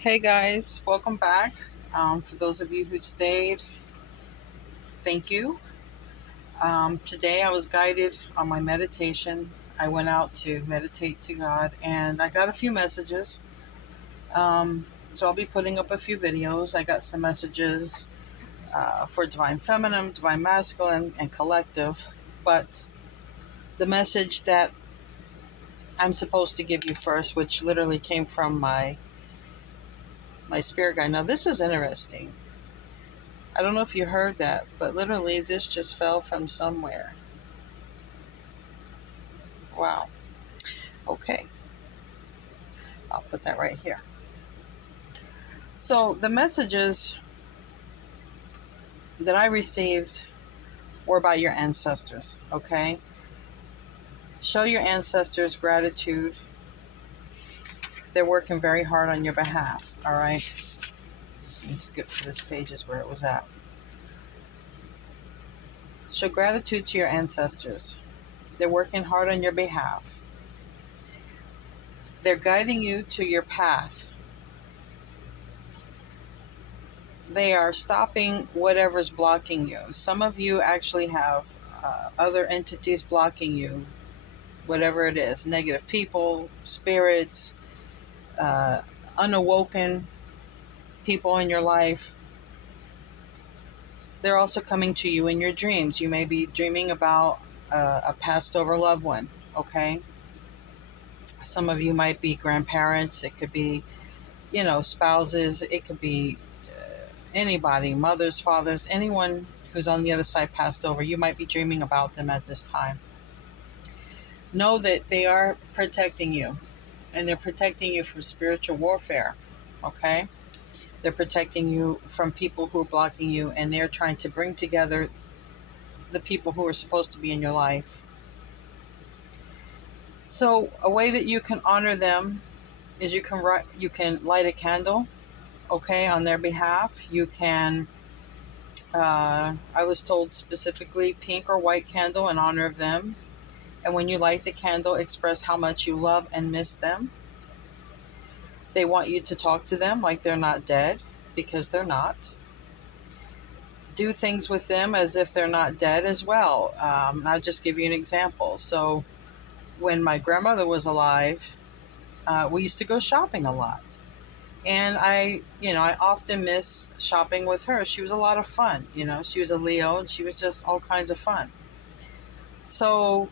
Hey guys, welcome back. For those of you who stayed, thank you. Today I was guided on my meditation. I went out to meditate to God and I got a few messages. So I'll be putting up a few videos. I got some messages for Divine Feminine, Divine Masculine, and Collective. But the message that I'm supposed to give you first, which literally came from my spirit guide. Now, this is interesting. I don't know if you heard that, but literally this just fell from somewhere. Wow. Okay. I'll put that right here. So the messages that I received were about your ancestors, okay? Show your ancestors gratitude. They're working very hard on your behalf, all right? Let me skip to this page is where it was at. Show gratitude to your ancestors. They're working hard on your behalf. They're guiding you to your path. They are stopping whatever's blocking you. Some of you actually have other entities blocking you, whatever it is, negative people, spirits, uh, unawoken people in your life. They're also coming to you in your dreams. You may be dreaming about a passed over loved one, okay? Some of you might be grandparents. It could be, spouses. It could be anybody, mothers, fathers, anyone who's on the other side passed over. You might be dreaming about them at this time. Know that they are protecting you, and they're protecting you from spiritual warfare, okay? They're protecting you from people who are blocking you, and they're trying to bring together the people who are supposed to be in your life. So a way that you can honor them is you can light a candle, okay, on their behalf. You can I was told specifically pink or white candle in honor of them. And when you light the candle, express how much you love and miss them. They want you to talk to them like they're not dead, because they're not. Do things with them as if they're not dead as well. I'll just give you an example. So when my grandmother was alive, we used to go shopping a lot. And I often miss shopping with her. She was a lot of fun. She was a Leo and she was just all kinds of fun. So,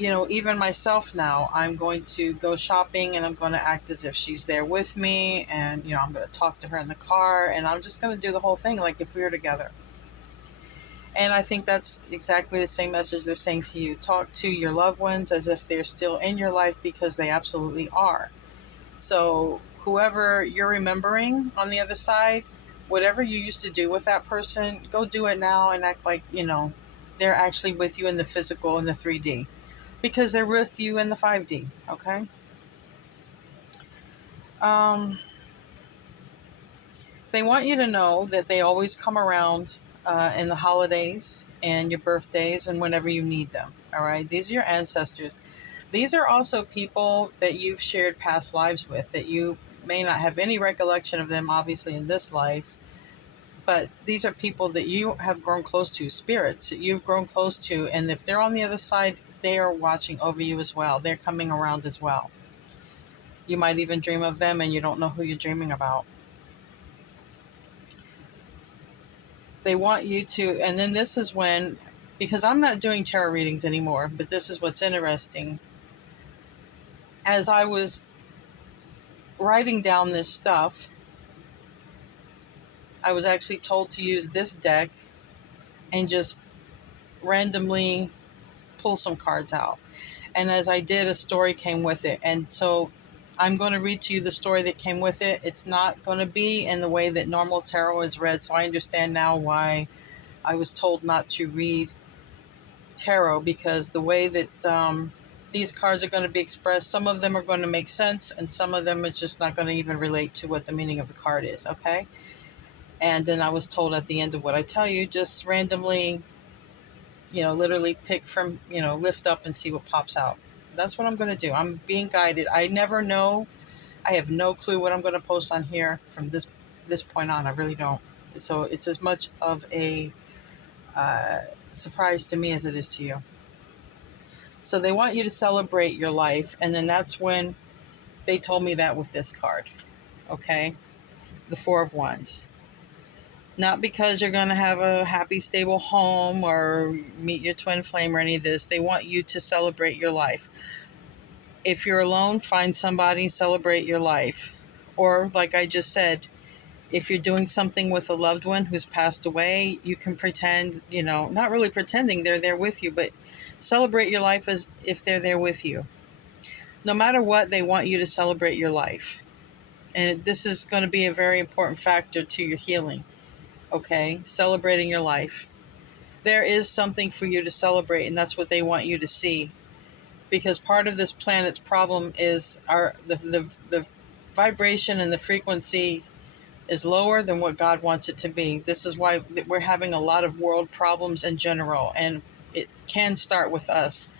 even myself now, I'm going to go shopping and I'm going to act as if she's there with me. And, I'm going to talk to her in the car and I'm just going to do the whole thing like if we were together. And I think that's exactly the same message they're saying to you. Talk to your loved ones as if they're still in your life, because they absolutely are. So whoever you're remembering on the other side, whatever you used to do with that person, go do it now and act like, they're actually with you in the physical, in the 3D, because they're with you in the 5D, okay? Um, they want you to know that they always come around in the holidays and your birthdays and whenever you need them, all right? These are your ancestors. These are also people that you've shared past lives with, that you may not have any recollection of them, obviously, in this life, but these are people that you have grown close to, spirits that you've grown close to, and if they're on the other side, they are watching over you as well. They're coming around as well. You might even dream of them and you don't know who you're dreaming about. They want you to, and then this is when, because I'm not doing tarot readings anymore, but this is what's interesting. As I was writing down this stuff, I was actually told to use this deck and just randomly pull some cards out. And as I did, a story came with it. And so I'm going to read to you the story that came with it. It's not going to be in the way that normal tarot is read. So I understand now why I was told not to read tarot, because the way that these cards are going to be expressed, some of them are going to make sense and some of them it's just not going to even relate to what the meaning of the card is, okay? And then I was told at the end of what I tell you, just randomly, literally pick from, lift up and see what pops out. That's what I'm going to do. I'm being guided. I never know. I have no clue what I'm going to post on here from this point on. I really don't. So it's as much of a uh, surprise to me as it is to you. So they want you to celebrate your life, and then that's when they told me that with this card. Okay, the Four of Wands. Not because you're going to have a happy, stable home or meet your twin flame or any of this. They want you to celebrate your life. If you're alone, find somebody, celebrate your life. Or, like I just said, if you're doing something with a loved one who's passed away, you can pretend, not really pretending they're there with you, but celebrate your life as if they're there with you. No matter what, they want you to celebrate your life. And this is going to be a very important factor to your healing. Okay? Celebrating your life. There is something for you to celebrate, and that's what they want you to see. Because part of this planet's problem is the vibration and the frequency is lower than what God wants it to be. This is why we're having a lot of world problems in general, and it can start with us.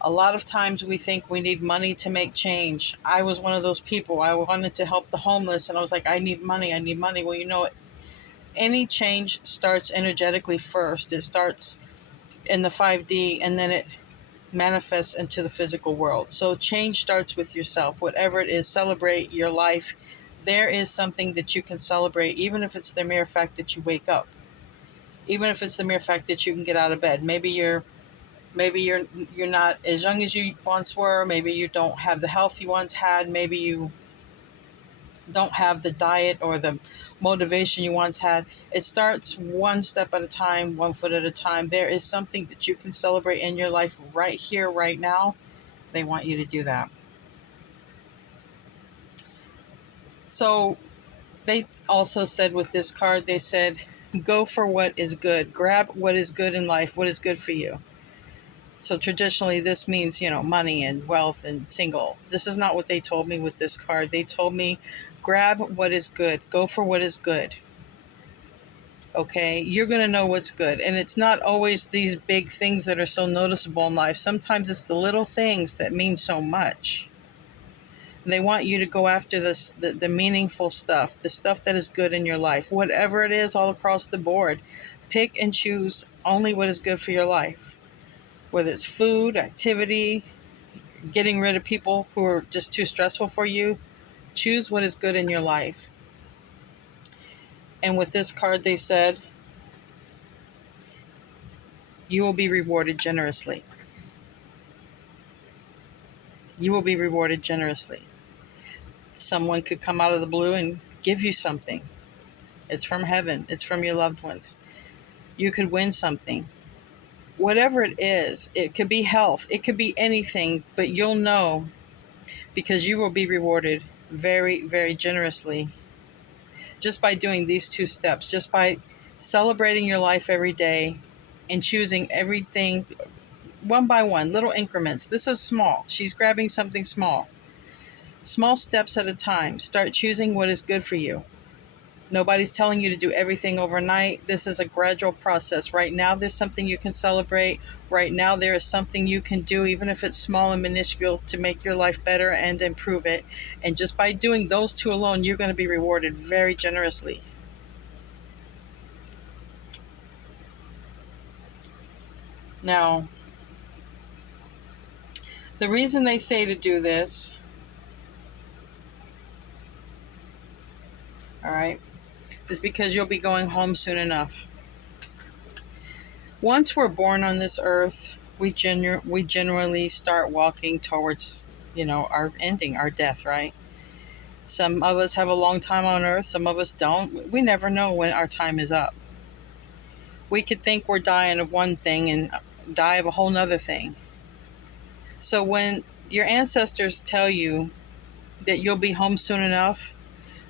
A lot of times we think we need money to make change. I was one of those people. I wanted to help the homeless, and I was like, I need money. Well, any change starts energetically first. It starts in the 5D, and then it manifests into the physical world. So change starts with yourself. Whatever it is, celebrate your life. There is something that you can celebrate, even if it's the mere fact that you wake up. Even if it's the mere fact that you can get out of bed. Maybe you're not as young as you once were. Maybe you don't have the health you once had. Maybe you don't have the diet or the motivation you once had. It starts one step at a time, 1 foot at a time. There is something that you can celebrate in your life right here, right now. They want you to do that. So they also said with this card, they said, go for what is good. Grab what is good in life, what is good for you. So traditionally, this means, money and wealth and single. This is not what they told me with this card. They told me, grab what is good. Go for what is good. Okay? You're going to know what's good. And it's not always these big things that are so noticeable in life. Sometimes it's the little things that mean so much. They want you to go after the meaningful stuff, the stuff that is good in your life. Whatever it is, all across the board. Pick and choose only what is good for your life. Whether it's food, activity, getting rid of people who are just too stressful for you, choose what is good in your life. And with this card, they said, you will be rewarded generously. You will be rewarded generously. Someone could come out of the blue and give you something. It's from heaven. It's from your loved ones. You could win something. Whatever it is, it could be health. It could be anything, but you'll know because you will be rewarded very, very generously just by doing these 2 steps, just by celebrating your life every day and choosing everything one by one, little increments. This is small. She's grabbing something small. Small steps at a time. Start choosing what is good for you. Nobody's telling you to do everything overnight. This is a gradual process. Right now, there's something you can celebrate. Right now, there is something you can do, even if it's small and minuscule, to make your life better and improve it. And just by doing those 2 alone, you're going to be rewarded very generously. Now, the reason they say to do this, all right, is because you'll be going home soon enough. Once we're born on this earth, we generally start walking towards, our ending, our death, right? Some of us have a long time on earth, some of us don't. We never know when our time is up. We could think we're dying of one thing and die of a whole nother thing. So when your ancestors tell you that you'll be home soon enough,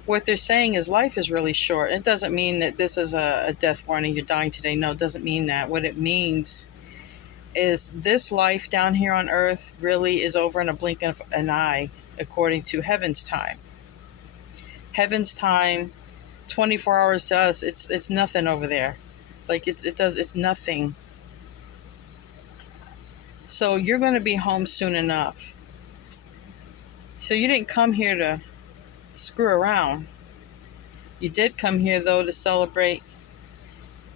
what they're saying is life is really short. It doesn't mean that this is a death warning, you're dying today. No, it doesn't mean that. What it means is this life down here on earth really is over in a blink of an eye, according to heaven's time. Heaven's time, 24 hours to us, it's nothing over there. Like it's nothing. So you're going to be home soon enough. So you didn't come here to Screw around. You did come here, though, to celebrate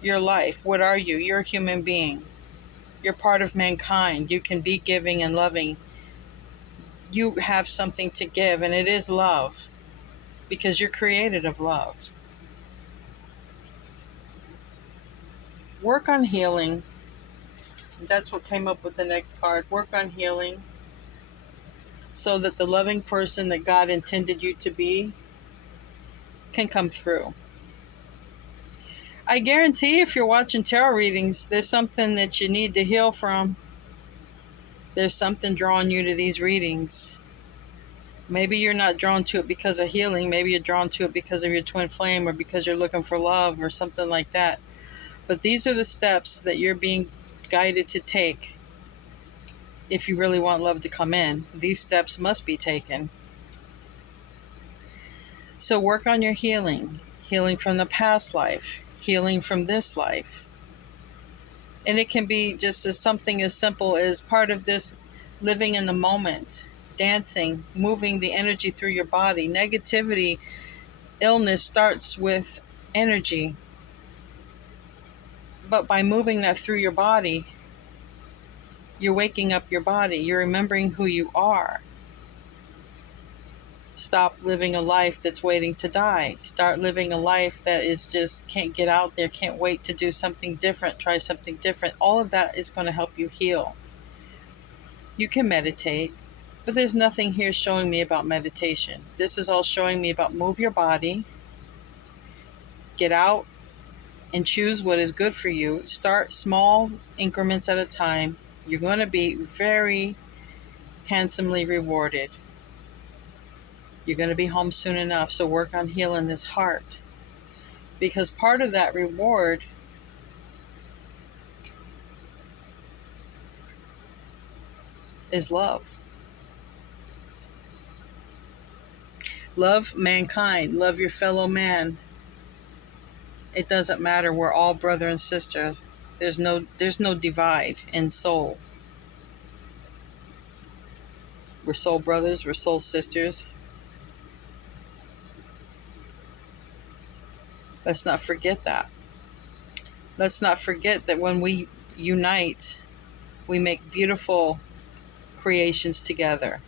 your life. What are you? You're a human being. You're part of mankind. You can be giving and loving. You have something to give, and it is love, because you're created of love. Work on healing. That's what came up with the next card. Work on healing so that the loving person that God intended you to be can come through. I guarantee if you're watching tarot readings, there's something that you need to heal from. There's something drawing you to these readings. Maybe you're not drawn to it because of healing. Maybe you're drawn to it because of your twin flame, or because you're looking for love or something like that. But these are the steps that you're being guided to take if you really want love to come in. These steps must be taken. So work on your healing. Healing from the past life. Healing from this life. And it can be just as something as simple as part of this living in the moment, dancing, moving the energy through your body. Negativity, illness starts with energy. But by moving that through your body, you're waking up your body. You're remembering who you are. Stop living a life that's waiting to die. Start living a life that is just can't get out there, can't wait to do something different, try something different. All of that is going to help you heal. You can meditate, but there's nothing here showing me about meditation. This is all showing me about move your body, get out, and choose what is good for you. Start small increments at a time. You're going to be very handsomely rewarded. You're going to be home soon enough, so work on healing this heart. Because part of that reward is love. Love mankind. Love your fellow man. It doesn't matter. We're all brother and sister. There's no divide in soul. We're soul brothers. We're soul sisters. Let's not forget that. Let's not forget that when we unite, we make beautiful creations together.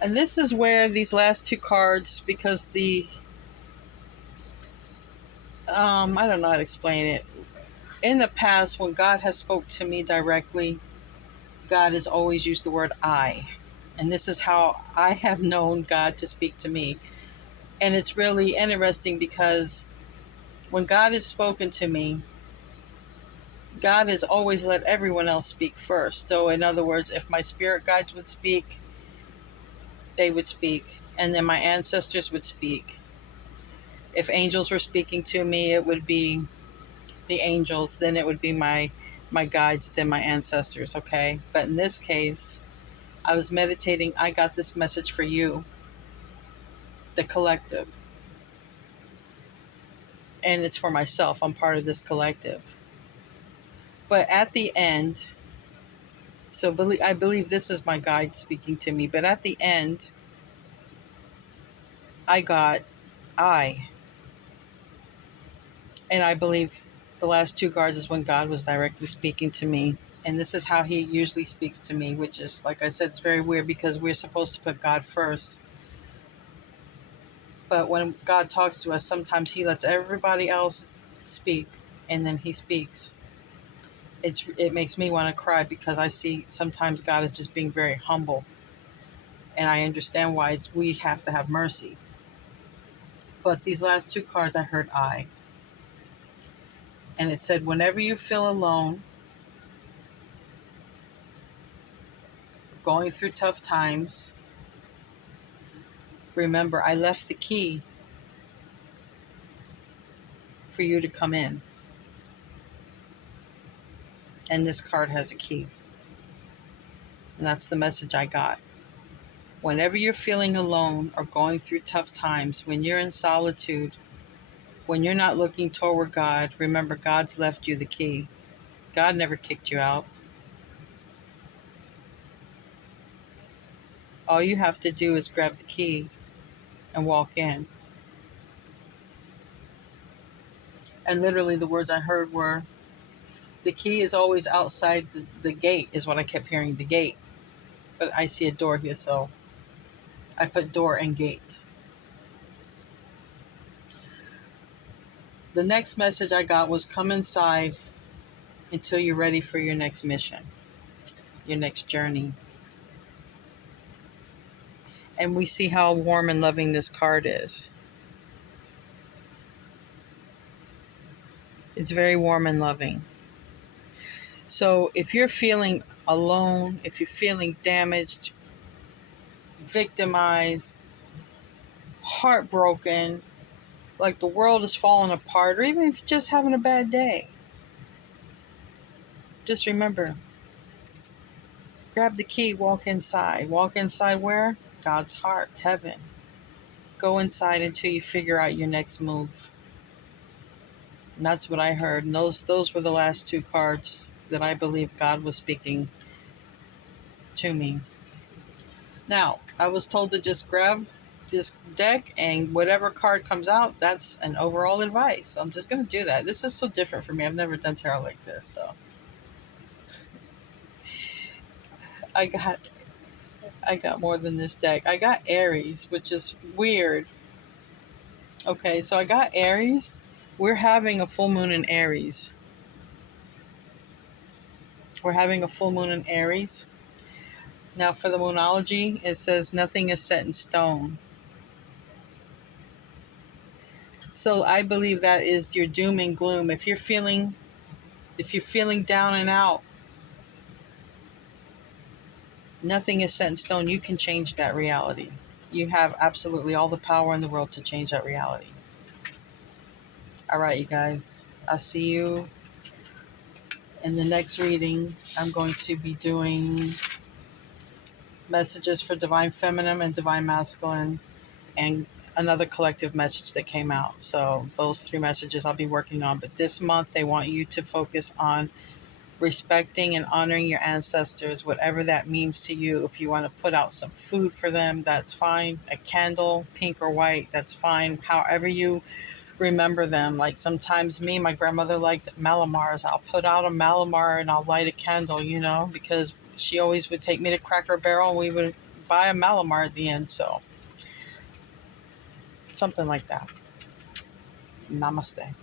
And this is where these last two cards, because I don't know how to explain it. In the past, when God has spoke to me directly, God has always used the word I. And this is how I have known God to speak to me. And it's really interesting because when God has spoken to me, God has always let everyone else speak first. So in other words, if my spirit guides would speak, they would speak. And then my ancestors would speak. If angels were speaking to me, it would be the angels. Then it would be my guides, then my ancestors, okay? But in this case, I was meditating. I got this message for you, the collective. And it's for myself. I'm part of this collective. But at the end, I believe this is my guide speaking to me. But at the end, I got I. And I believe the last two cards is when God was directly speaking to me. And this is how he usually speaks to me, which is, like I said, it's very weird because we're supposed to put God first. But when God talks to us, sometimes he lets everybody else speak, and then he speaks. It makes me want to cry because I see sometimes God is just being very humble. And I understand why we have to have mercy. But these last two cards, I heard I. And it said, whenever you feel alone, going through tough times, remember, I left the key for you to come in. And this card has a key. And that's the message I got. Whenever you're feeling alone or going through tough times, when you're in solitude, when you're not looking toward God, remember, God's left you the key. God never kicked you out. All you have to do is grab the key and walk in. And literally, the words I heard were, the key is always outside the gate, is what I kept hearing, the gate. But I see a door here, so I put door and gate. The next message I got was, come inside until you're ready for your next mission, your next journey. And we see how warm and loving this card is. It's very warm and loving. So if you're feeling alone, if you're feeling damaged, victimized, heartbroken, like the world is falling apart, or even if you're just having a bad day, just remember, grab the key, walk inside. Walk inside where? God's heart, heaven. Go inside until you figure out your next move. And that's what I heard. And those were the last two cards that I believe God was speaking to me. Now, I was told to just grab this deck, and whatever card comes out, that's an overall advice. So I'm just going to do that. This is so different for me. I've never done tarot like this. So I got more than this deck. I got Aries, which is weird. Okay, so I got Aries. We're having a full moon in Aries. We're having a full moon in Aries. Now, for the Moonology, it says nothing is set in stone. So I believe that is your doom and gloom. If you're feeling down and out, nothing is set in stone. You can change that reality. You have absolutely all the power in the world to change that reality. All right, you guys. I'll see you in the next reading. I'm going to be doing messages for Divine Feminine and Divine Masculine, and another collective message that came out. So those three messages I'll be working on. But this month, they want you to focus on respecting and honoring your ancestors, whatever that means to you. If you want to put out some food for them, that's fine. A candle, pink or white, that's fine. However you remember them. Like sometimes my grandmother liked Malamars. I'll put out a Malamar and I'll light a candle, because she always would take me to Cracker Barrel and we would buy a Malamar at the end. So something like that. Namaste.